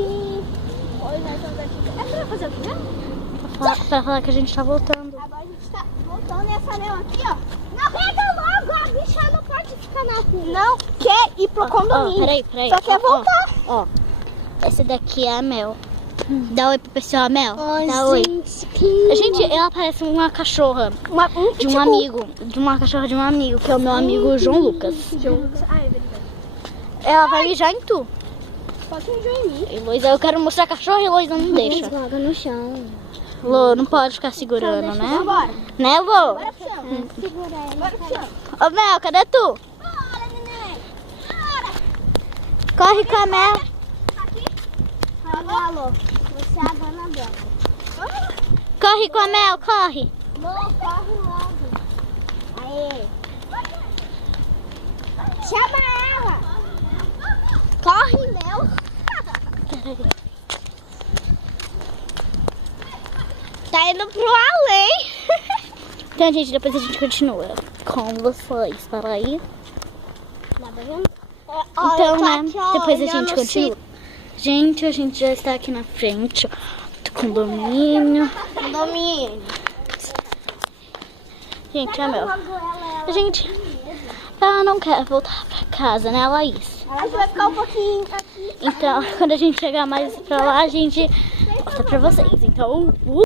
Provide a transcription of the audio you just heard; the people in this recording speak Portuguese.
Sim. Oi, nós estamos aqui. É pra fazer o quê? Pra falar que a gente tá voltando. Agora a gente tá voltando nessa anel aqui, ó. Não, pega logo, a bicha não pode ficar na rua. Não quer ir pro condomínio. Peraí. Só quer voltar. Ó, essa daqui é a Mel. Dá oi pro pessoal, Mel. Ai, Dá oi. gente, A gente, ela parece uma cachorra de um amigo. De uma cachorra de um amigo, que é o meu amigo João Lucas. Ah, é verdade. Ela vai mijar em tu. Pode mijar em mim. Heloísa, eu quero mostrar a cachorra e Heloísa não deixa. Joga no chão. Lô, não pode ficar segurando, né? Bora. Né, Lô? Bora pro chão. Segura ela. Bora pro chão. Ô, Mel, cadê tu? Bora, neném. Bora. Corre com a Mel. Aqui. Alô. Você é a dona dela. Corre com a Mel, corre. Lô, corre logo. Aê. Chama ela. Corre, Mel. Tá indo pro além. Então, gente, depois a gente continua com vocês. Para aí. Então, né, depois a gente continua. Gente, a gente já está aqui na frente, ó, do condomínio. Condomínio. Gente, é meu. A gente, ela não quer voltar pra casa, né, Laís? A gente vai ficar um pouquinho aqui. Então, quando a gente chegar mais pra lá, a gente mostra pra vocês. Então,